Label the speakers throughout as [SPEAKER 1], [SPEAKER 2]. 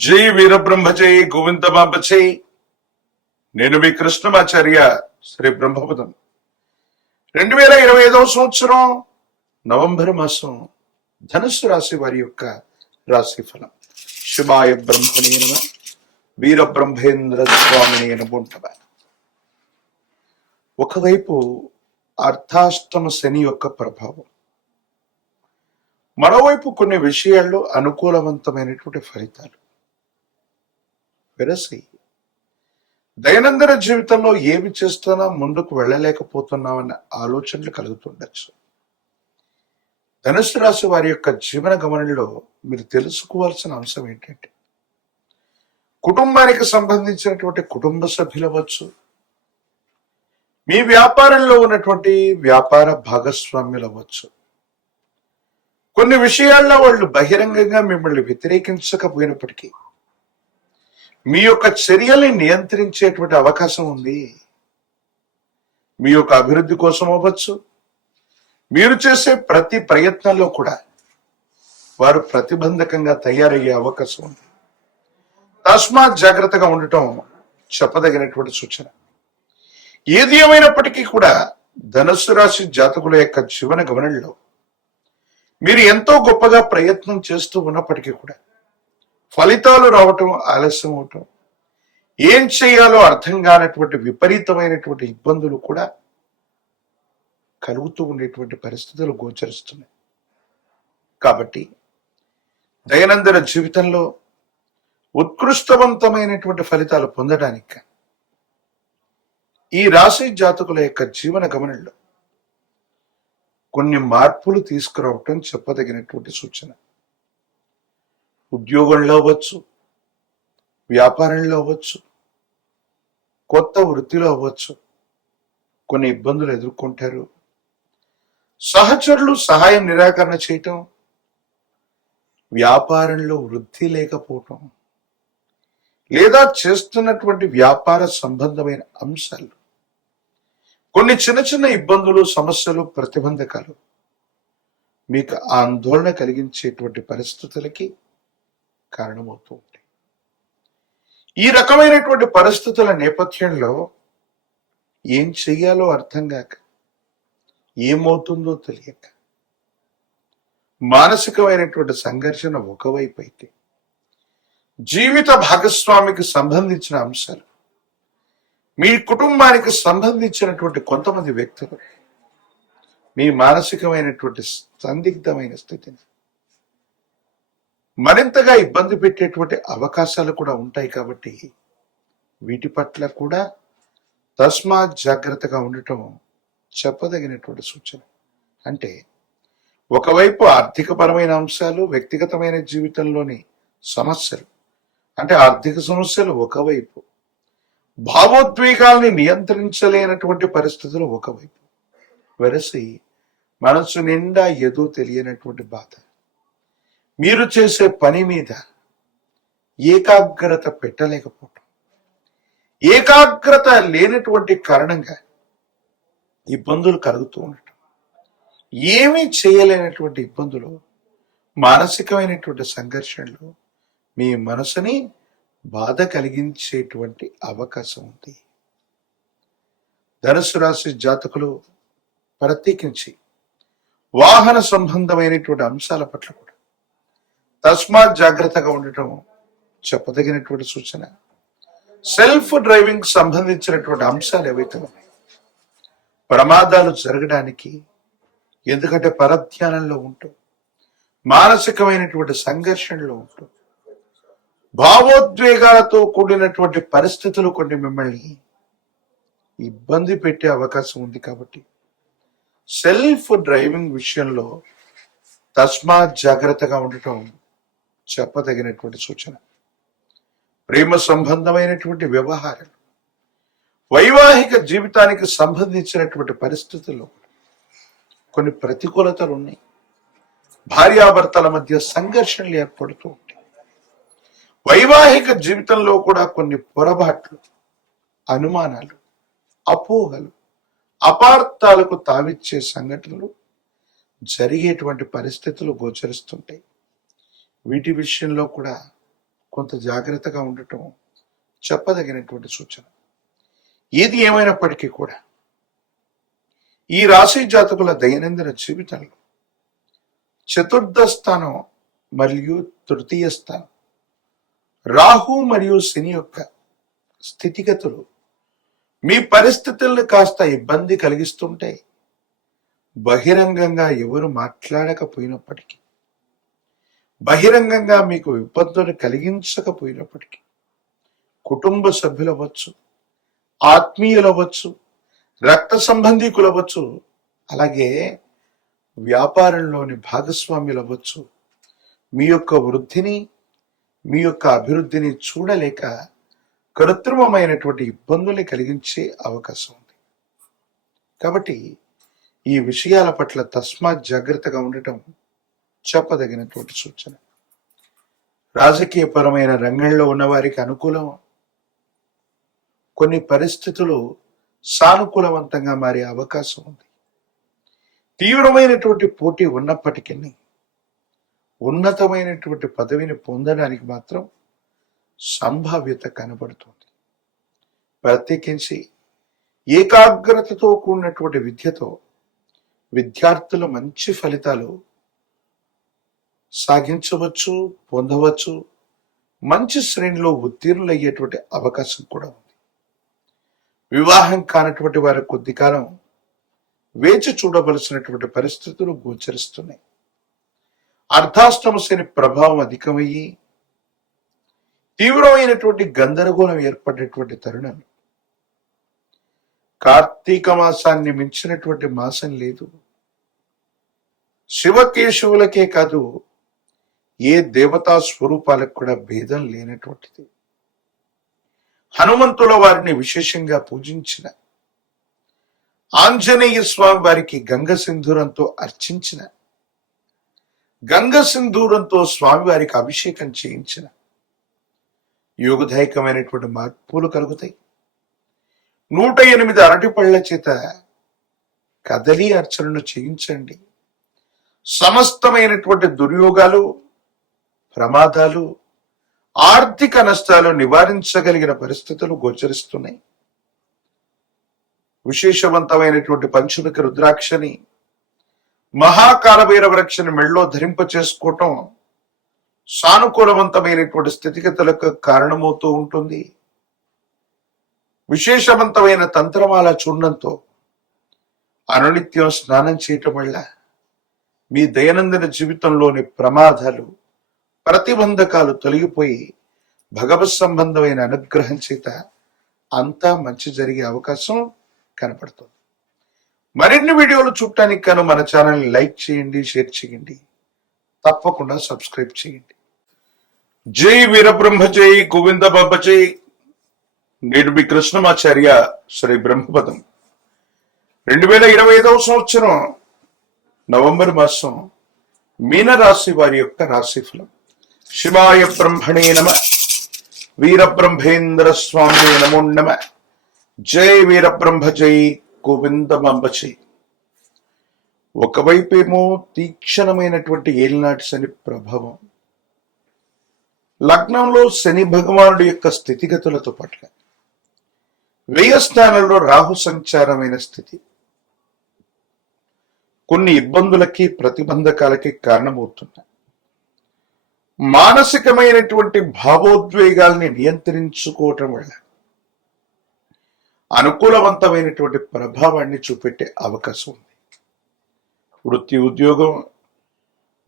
[SPEAKER 1] జై వీరబ్రహ్మజై గోవింద జై నేను మీ కృష్ణమాచార్య శ్రీ బ్రహ్మపదం. రెండు వేల ఇరవై ఐదవ సంవత్సరం నవంబర్ మాసం ధనుసు రాశి వారి యొక్క రాశి ఫలం. శుభాయ బ్రహ్మణే నమ వీర బ్రహ్మేంద్ర స్వామిని అనుకుంటవ ఒకవైపు అర్థాష్టమ శని యొక్క ప్రభావం. మరోవైపు కొన్ని విషయాల్లో అనుకూలవంతమైనటువంటి ఫలితాలు. వెరసి దైనందిన జీవితంలో ఏమి చేస్తున్నా ముందుకు వెళ్ళలేకపోతున్నామన్న ఆలోచనలు కలుగుతుండొచ్చు. ధనుసు రాశి వారి యొక్క జీవన గమనంలో మీరు తెలుసుకోవాల్సిన అంశం ఏంటంటే కుటుంబానికి సంబంధించినటువంటి కుటుంబ సభ్యులు అవ్వచ్చు మీ వ్యాపారంలో ఉన్నటువంటి వ్యాపార భాగస్వామ్యులు అవ్వచ్చు. కొన్ని విషయాల్లో వాళ్ళు బహిరంగంగా మిమ్మల్ని వ్యతిరేకించకపోయినప్పటికీ మీ యొక్క చర్యల్ని నియంత్రించేటువంటి అవకాశం ఉంది. మీ యొక్క అభివృద్ధి కోసం అవ్వచ్చు. మీరు చేసే ప్రతి ప్రయత్నంలో కూడా వారు ప్రతిబంధకంగా తయారయ్యే అవకాశం ఉంది. తస్మాత్ జాగ్రత్తగా ఉండటం చెప్పదగినటువంటి సూచన. ఏది ఏమైనప్పటికీ కూడా ధనుసు రాశి జాతకుల యొక్క జీవన గమనంలో మీరు ఎంతో గొప్పగా ప్రయత్నం చేస్తూ ఉన్నప్పటికీ కూడా ఫలితాలు రావటం ఆలస్యం అవటం. ఏం చేయాలో అర్థం కానటువంటి విపరీతమైనటువంటి ఇబ్బందులు కూడా కలుగుతూ ఉండేటువంటి పరిస్థితులు గోచరిస్తున్నాయి. కాబట్టి దైనందిన జీవితంలో ఉత్కృష్టవంతమైనటువంటి ఫలితాలు పొందడానికి ఈ రాశి జాతకుల యొక్క జీవన గమనంలో కొన్ని మార్పులు తీసుకురావటం చెప్పదగినటువంటి సూచన. ఉద్యోగంలో అవ్వచ్చు వ్యాపారంలో అవ్వచ్చు కొత్త వృత్తిలో అవ్వచ్చు కొన్ని ఇబ్బందులు ఎదుర్కొంటారు. సహచరులు సహాయం నిరాకరణ చేయటం వ్యాపారంలో వృద్ధి లేకపోవటం లేదా చేస్తున్నటువంటి వ్యాపార సంబంధమైన అంశాలు కొన్ని చిన్న చిన్న ఇబ్బందులు సమస్యలు ప్రతిబంధకాలు మీకు ఆందోళన కలిగించేటువంటి పరిస్థితులకి కారణమవుతూ ఉంటాయి. ఈ రకమైనటువంటి పరిస్థితుల నేపథ్యంలో ఏం చెయ్యాలో అర్థం కాక ఏమవుతుందో తెలియక మానసికమైనటువంటి సంఘర్షణ ఒకవైపు అయితే జీవిత భాగస్వామికి సంబంధించిన అంశాలు మీ కుటుంబానికి సంబంధించినటువంటి కొంతమంది వ్యక్తులు మీ మానసికమైనటువంటి సందిగ్ధమైన స్థితిని మరింతగా ఇబ్బంది పెట్టేటువంటి అవకాశాలు కూడా ఉంటాయి కాబట్టి వీటి పట్ల కూడా తస్మా జాగ్రత్తగా ఉండటం చెప్పదగినటువంటి సూచన. అంటే ఒకవైపు ఆర్థికపరమైన అంశాలు వ్యక్తిగతమైన జీవితంలోని సమస్యలు. అంటే ఆర్థిక సమస్యలు ఒకవైపు. భావోద్వేగాల్ని నియంత్రించలేనటువంటి పరిస్థితులు ఒకవైపు. వెరసి మనసు నిండా ఏదో తెలియనటువంటి బాధ. మీరు చేసే పని మీద ఏకాగ్రత పెట్టలేకపోవటం. ఏకాగ్రత లేనటువంటి కారణంగా ఇబ్బందులు కలుగుతూ ఉండటం. ఏమీ చేయలేనటువంటి ఇబ్బందులు మానసికమైనటువంటి సంఘర్షణలు మీ మనసుని బాధ కలిగించేటువంటి అవకాశం ఉంది. ధనుసు రాశి జాతకులు ప్రత్యేకించి వాహన సంబంధమైనటువంటి అంశాల పట్ల కూడా తస్మాత్ జాగ్రత్తగా ఉండటం చెప్పదగినటువంటి సూచన. సెల్ఫ్ డ్రైవింగ్ సంబంధించినటువంటి అంశాలు ఏవైతే ఉన్నాయి ప్రమాదాలు జరగడానికి ఎందుకంటే పరధ్యానంలో ఉంటూ మానసికమైనటువంటి సంఘర్షణలో ఉంటూ భావోద్వేగాలతో కూడినటువంటి పరిస్థితులు కొన్ని మిమ్మల్ని ఇబ్బంది పెట్టే అవకాశం ఉంది కాబట్టి సెల్ఫ్ డ్రైవింగ్ విషయంలో తస్మాత్ జాగ్రత్తగా ఉండటం చెప్పదగినటువంటి సూచన. ప్రేమ సంబంధమైనటువంటి వ్యవహారాలు వైవాహిక జీవితానికి సంబంధించినటువంటి పరిస్థితుల్లో కొన్ని ప్రతికూలతలు ఉన్నాయి. భార్యాభర్తల మధ్య సంఘర్షణలు ఏర్పడుతూ ఉంటాయి. వైవాహిక జీవితంలో కూడా కొన్ని పొరపాట్లు అనుమానాలు అపోహలు అపార్థాలకు తావిచ్చే సంఘటనలు జరిగేటువంటి పరిస్థితులు గోచరిస్తుంటాయి. వీటి విషయంలో కూడా కొంత జాగ్రత్తగా ఉండటం చెప్పదగినటువంటి సూచన. ఏది ఏమైనప్పటికీ కూడా ఈ రాశి జాతకుల దైనందిన జీవితంలో చతుర్థ స్థానం మరియు తృతీయ స్థానం రాహు మరియు శని యొక్క స్థితిగతులు మీ పరిస్థితులను కాస్త ఇబ్బంది కలిగిస్తుంటే బహిరంగంగా ఎవరు మాట్లాడకపోయినప్పటికీ బహిరంగంగా మీకు విపత్తుని కలిగించకపోయినప్పటికీ కుటుంబ సభ్యులవచ్చు ఆత్మీయులవచ్చు రక్త సంబంధీకులవచ్చు అలాగే వ్యాపారంలోని భాగస్వామ్యులవచ్చు మీ యొక్క వృద్ధిని మీ యొక్క అభివృద్ధిని చూడలేక కృత్రిమమైనటువంటి ఇబ్బందుల్ని కలిగించే అవకాశం ఉంది. కాబట్టి ఈ విషయాల పట్ల తస్మాత్ జాగ్రత్తగా ఉండటం చెప్పదగినటువంటి సూచన. రాజకీయపరమైన రంగంలో ఉన్న వారికి అనుకూలం. కొన్ని పరిస్థితులు సానుకూలవంతంగా మారే అవకాశం ఉంది. తీవ్రమైనటువంటి పోటీ ఉన్నప్పటికీ ఉన్నతమైనటువంటి పదవిని పొందడానికి మాత్రం సంభావ్యత కనబడుతుంది. ప్రత్యేకించి ఏకాగ్రతతో కూడినటువంటి విద్యతో విద్యార్థులు మంచి ఫలితాలు సాగించవచ్చు పొందవచ్చు. మంచి శ్రేణిలో ఉత్తీర్ణులయ్యేటువంటి అవకాశం కూడా ఉంది. వివాహం కానటువంటి వారి కొద్ది కాలం వేచి చూడవలసినటువంటి పరిస్థితులు గోచరిస్తున్నాయి. అర్ధాష్టమ శని ప్రభావం అధికమయ్యి తీవ్రమైనటువంటి గందరగోళం ఏర్పడేటువంటి తరుణం కార్తీక మాసాన్ని మించినటువంటి మాసం లేదు. శివకేశవులకే కాదు ఏ దేవతా స్వరూపాలకు కూడా భేదం లేనటువంటిది. హనుమంతుల వారిని విశేషంగా పూజించిన ఆంజనేయ స్వామి వారికి గంగ సింధూరంతో అర్చించిన గంగ సింధూరంతో స్వామివారికి అభిషేకం చేయించిన యోగదాయకమైనటువంటి మార్పులు కలుగుతాయి. నూట ఎనిమిది అరటి పళ్ళ చేత కదలి అర్చనను చేయించండి. సమస్తమైనటువంటి దుర్యోగాలు ప్రమాదాలు ఆర్థిక నష్టాలు నివారించగలిగిన పరిస్థితులు గోచరిస్తున్నాయి. విశేషవంతమైనటువంటి పంచుమిక రుద్రాక్షని మహాకాలభైర వృక్షని మెళ్ళో ధరింప చేసుకోవటం సానుకూలవంతమైనటువంటి స్థితిగతులకు కారణమవుతూ ఉంటుంది. విశేషవంతమైన తంత్రమాల చూడడంతో అనునిత్యం స్నానం చేయటం వల్ల మీ దైనందిన జీవితంలోని ప్రమాదాలు ప్రతిబంధకాలు తొలగిపోయి భగవత్ సంబంధమైన అనుగ్రహం చేత అంతా మంచి జరిగే అవకాశం కనపడుతుంది. మరిన్ని వీడియోలు చూడటానికి కను మన ఛానల్ని లైక్ చేయండి షేర్ చేయండి. తప్పకుండా సబ్స్క్రైబ్ చేయండి. జై వీరబ్రహ్మ జై గోవింద బాబ జై. నేడు మీ కృష్ణమాచార్య శ్రీ బ్రహ్మపదం. రెండు వేల ఇరవై ఐదవ సంవత్సరం నవంబర్ మాసం మీనరాశి వారి యొక్క రాశిఫలం శివాయ బ్రహ్మణే నమ. వీరబ్రహ్మేంద్ర స్వామి నమో నమ. జై వీరబ్రహ్మ జై గోవిందమాంబ జై ఒకవైపేమో తీక్షణమైనటువంటి ఏలినాటి శని ప్రభావం. లగ్నంలో శని భగవానుడి యొక్క స్థితిగతులతో పట్ల వ్యయస్థానంలో రాహు సంచారమైన స్థితి. కొన్ని ఇబ్బందులకి ప్రతిబంధకాలకి కారణమవుతున్నాయి. మానసికమైనటువంటి భావోద్వేగాల్ని నియంత్రించుకోవటం వల్ల అనుకూలవంతమైనటువంటి ప్రభావాన్ని చూపెట్టే అవకాశం ఉంది. వృత్తి ఉద్యోగం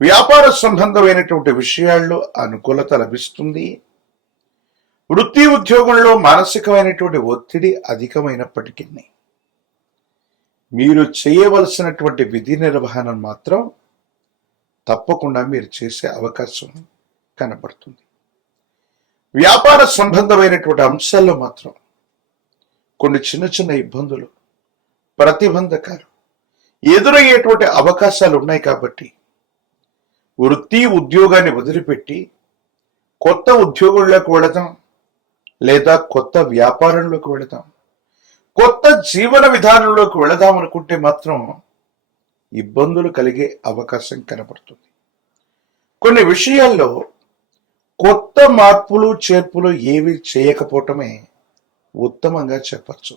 [SPEAKER 1] వ్యాపార సంబంధమైనటువంటి విషయాల్లో అనుకూలత లభిస్తుంది. వృత్తి ఉద్యోగంలో మానసికమైనటువంటి ఒత్తిడి అధికమైనప్పటికీ మీరు చేయవలసినటువంటి విధి నిర్వహణ మాత్రం తప్పకుండా మీరు చేసే అవకాశం కనపడుతుంది. వ్యాపార సంబంధమైనటువంటి అంశాల్లో మాత్రం కొన్ని చిన్న చిన్న ఇబ్బందులు ప్రతిబంధకాలు ఎదురయ్యేటువంటి అవకాశాలు ఉన్నాయి కాబట్టి వృత్తి ఉద్యోగాన్ని వదిలిపెట్టి కొత్త ఉద్యోగంలోకి వెళదాం లేదా కొత్త వ్యాపారంలోకి వెళదాం కొత్త జీవన విధానంలోకి వెళదాం అనుకుంటే మాత్రం ఇబ్బందులు కలిగే అవకాశం కనబడుతుంది కొన్ని విషయాల్లో కొత్త మార్పులు చేర్పులు ఏవి చేయకపోవటమే ఉత్తమంగా చెప్పచ్చు.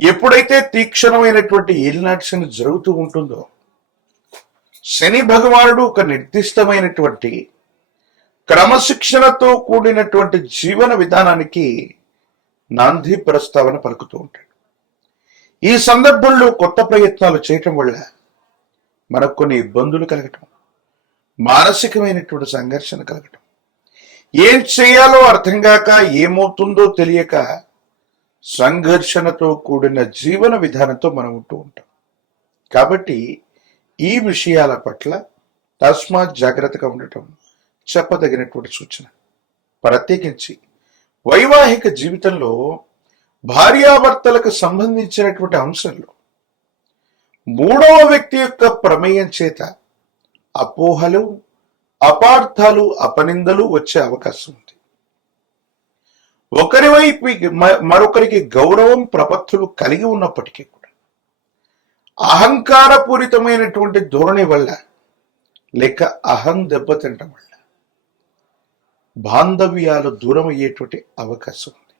[SPEAKER 1] ఎప్పుడైతే తీక్షణమైనటువంటి ఏలినాటి జరుగుతూ ఉంటుందో శని భగవానుడు ఒక నిర్దిష్టమైనటువంటి క్రమశిక్షణతో కూడినటువంటి జీవన విధానానికి నాంది ప్రస్తావన పలుకుతూ ఉంటాడు. ఈ సందర్భంలో కొత్త ప్రయత్నాలు చేయటం వల్ల మనకు కొన్ని ఇబ్బందులు కలగటం మానసికమైనటువంటి సంఘర్షణ కలగటం. ఏం చేయాలో అర్థం కాక ఏమవుతుందో తెలియక సంఘర్షణతో కూడిన జీవన విధానంతో మనం ఉంటూ ఉంటాం. కాబట్టి ఈ విషయాల పట్ల తస్మాత్ జాగ్రత్తగా ఉండటం చెప్పదగినటువంటి సూచన. ప్రత్యేకించి వైవాహిక జీవితంలో భార్యాభర్తలకు సంబంధించినటువంటి అంశంలో మూడవ వ్యక్తి యొక్క ప్రమేయం చేత అపోహలు అపార్థాలు అపనిందలు వచ్చే అవకాశం ఉంది. ఒకరి వైపు మరొకరికి గౌరవం ప్రపత్తులు కలిగి ఉన్నప్పటికీ కూడా అహంకారపూరితమైనటువంటి ధోరణి వల్ల లేక అహం దెబ్బతింటం వల్ల బాంధవ్యాలు దూరం అయ్యేటువంటి అవకాశం ఉంది.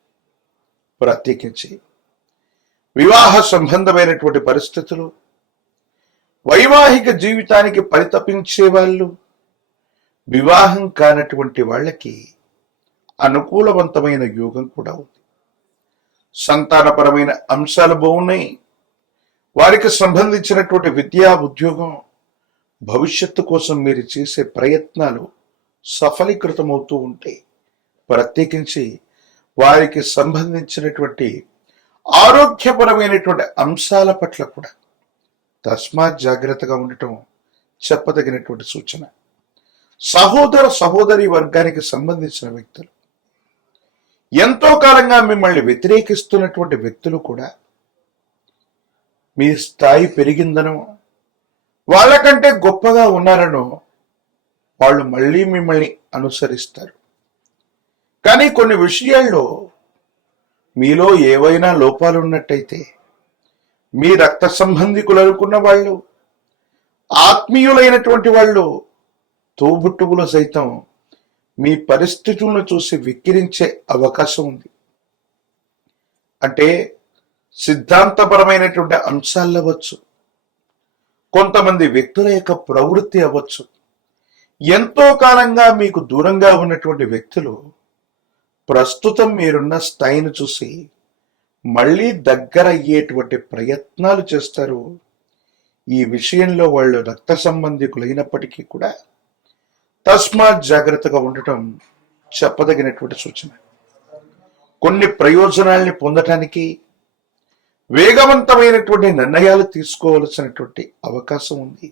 [SPEAKER 1] ప్రత్యేకించి వివాహ సంబంధమైనటువంటి పరిస్థితులు వైవాహిక జీవితానికి పరితపించే వాళ్ళు వివాహం కానటువంటి వాళ్ళకి అనుకూలవంతమైన యోగం కూడా ఉంది. సంతానపరమైన అంశాలు బాగున్నాయి. వారికి సంబంధించినటువంటి విద్యా ఉద్యోగం భవిష్యత్తు కోసం మీరు చేసే ప్రయత్నాలు సఫలీకృతమవుతూ ఉంటాయి. ప్రత్యేకించి వారికి సంబంధించినటువంటి ఆరోగ్యపరమైనటువంటి అంశాల పట్ల కూడా తస్మాత్ జాగ్రత్తగా ఉండటం చెప్పదగినటువంటి సూచన. సహోదర సహోదరి వర్గానికి సంబంధించిన వ్యక్తులు. ఎంతో కాలంగా మిమ్మల్ని వ్యతిరేకిస్తున్నటువంటి వ్యక్తులు కూడా మీ స్థాయి పెరిగిందనో వాళ్ళకంటే గొప్పగా ఉన్నారనో వాళ్ళు మళ్ళీ మిమ్మల్ని అనుసరిస్తారు. కానీ కొన్ని విషయాల్లో మీలో ఏవైనా లోపాలు ఉన్నట్టయితే మీ రక్త సంబంధికులు అనుకున్న వాళ్ళు ఆత్మీయులైనటువంటి వాళ్ళు తోబుట్టువులు సైతం మీ పరిస్థితులను చూసి విక్కిరించే అవకాశం ఉంది. అంటే సిద్ధాంతపరమైనటువంటి అంశాలు అవ్వచ్చు కొంతమంది వ్యక్తుల యొక్క ప్రవృత్తి అవ్వచ్చు. ఎంతో కాలంగా మీకు దూరంగా ఉన్నటువంటి వ్యక్తులు ప్రస్తుతం మీరున్న స్థాయిని చూసి మళ్ళీ దగ్గర అయ్యేటువంటి ప్రయత్నాలు చేస్తారు. ఈ విషయంలో వాళ్ళు రక్త సంబంధికులైనప్పటికీ కూడా తస్మాత్ జాగ్రత్తగా ఉండటం చెప్పదగినటువంటి సూచన. కొన్ని ప్రయోజనాల్ని పొందటానికి వేగవంతమైనటువంటి నిర్ణయాలు తీసుకోవలసినటువంటి అవకాశం ఉంది.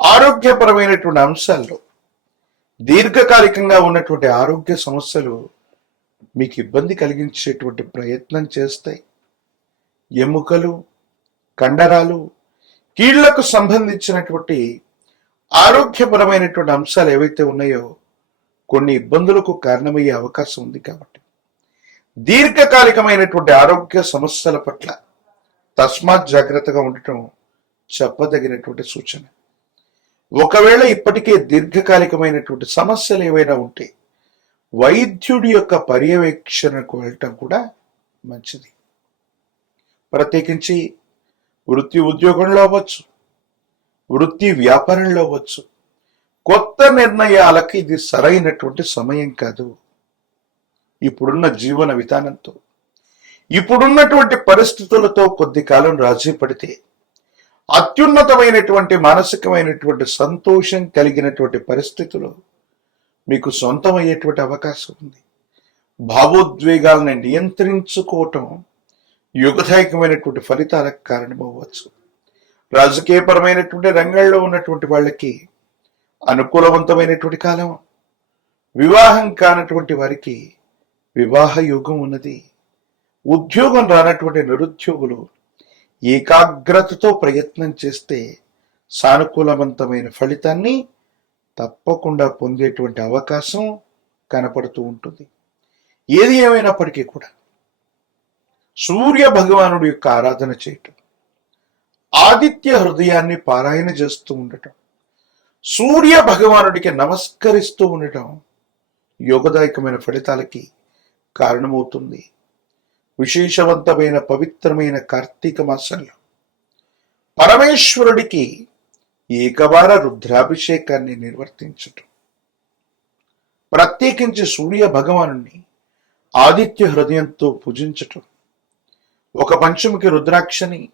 [SPEAKER 1] ఆరోగ్యపరమైనటువంటి అంశాల్లో దీర్ఘకాలికంగా ఉన్నటువంటి ఆరోగ్య సమస్యలు మీకు ఇబ్బంది కలిగించేటువంటి ప్రయత్నం చేస్తాయి. ఎముకలు కండరాలు కీళ్ళకు సంబంధించినటువంటి ఆరోగ్యపరమైనటువంటి అంశాలు ఏవైతే ఉన్నాయో కొన్ని ఇబ్బందులకు కారణమయ్యే అవకాశం ఉంది కాబట్టి. దీర్ఘకాలికమైనటువంటి ఆరోగ్య సమస్యల పట్ల తస్మాత్ జాగ్రత్తగా ఉండటం చెప్పదగినటువంటి సూచన. ఒకవేళ ఇప్పటికే దీర్ఘకాలికమైనటువంటి సమస్యలు ఏవైనా ఉంటే వైద్యుడి యొక్క పర్యవేక్షణకు వెళ్ళటం కూడా మంచిది. ప్రత్యేకించి వృత్తి ఉద్యోగంలో అవ్వచ్చు వృత్తి వ్యాపారంలో అవ్వచ్చు. కొత్త నిర్ణయాలకు ఇది సరైనటువంటి సమయం కాదు. ఇప్పుడున్న జీవన విధానంతో ఇప్పుడున్నటువంటి పరిస్థితులతో కొద్ది కాలం రాజీ పడితే అత్యున్నతమైనటువంటి మానసికమైనటువంటి సంతోషం కలిగినటువంటి పరిస్థితులు మీకు సొంతం అయ్యేటువంటి అవకాశం ఉంది. భావోద్వేగాలను నియంత్రించుకోవటం యుగదాయకమైనటువంటి ఫలితాలకు కారణమవ్వచ్చు రాజకీయపరమైనటువంటి రంగాల్లో ఉన్నటువంటి వాళ్ళకి అనుకూలవంతమైనటువంటి కాలం వివాహం కానటువంటి వారికి వివాహ యుగం ఉన్నది. ఉద్యోగం రానటువంటి నిరుద్యోగులు ఏకాగ్రతతో ప్రయత్నం చేస్తే సానుకూలవంతమైన ఫలితాన్ని తప్పకుండా పొందేటువంటి అవకాశం కనపడుతూ ఉంటుంది. ఏది ఏమైనప్పటికీ కూడా సూర్య భగవానుడి యొక్క ఆరాధన చేయటం ఆదిత్య హృదయాన్ని పారాయణ చేస్తూ ఉండటం సూర్య భగవానుడికి నమస్కరిస్తూ ఉండటం యోగదాయకమైన ఫలితాలకి కారణమవుతుంది. విశేషవంతమైన పవిత్రమైన కార్తీక మాసంలో పరమేశ్వరుడికి ఏకవార రుద్రాభిషేకాన్ని నిర్వర్తించటం. ప్రత్యేకించి సూర్య భగవాను ఆదిత్య హృదయంతో పూజించటం. ఒక పంచముఖి రుద్రాక్షని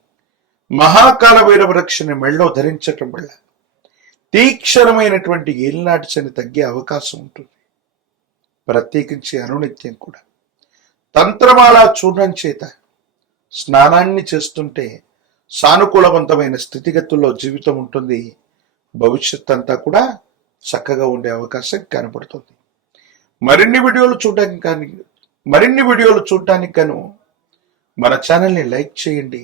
[SPEAKER 1] మహాకాల వృక్షని మెళ్ళో ధరించటం వల్ల తీక్షణమైనటువంటి ఏలినాటి చని తగ్గే అవకాశం ఉంటుంది. ప్రత్యేకించి అనునిత్యం కూడా. తంత్రమాల చూర్ణం చేత స్నానాన్ని చేస్తుంటే సానుకూలవంతమైన స్థితిగతుల్లో జీవితం ఉంటుంది. భవిష్యత్ అంతా కూడా చక్కగా ఉండే అవకాశం కనపడుతుంది. మరిన్ని వీడియోలు చూడడానికి కానీ మరిన్ని వీడియోలు చూడటానికి గాను మన ఛానల్ని లైక్ చేయండి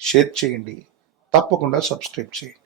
[SPEAKER 1] షేర్ చేయండి. తప్పకుండా సబ్స్క్రైబ్ చేయండి.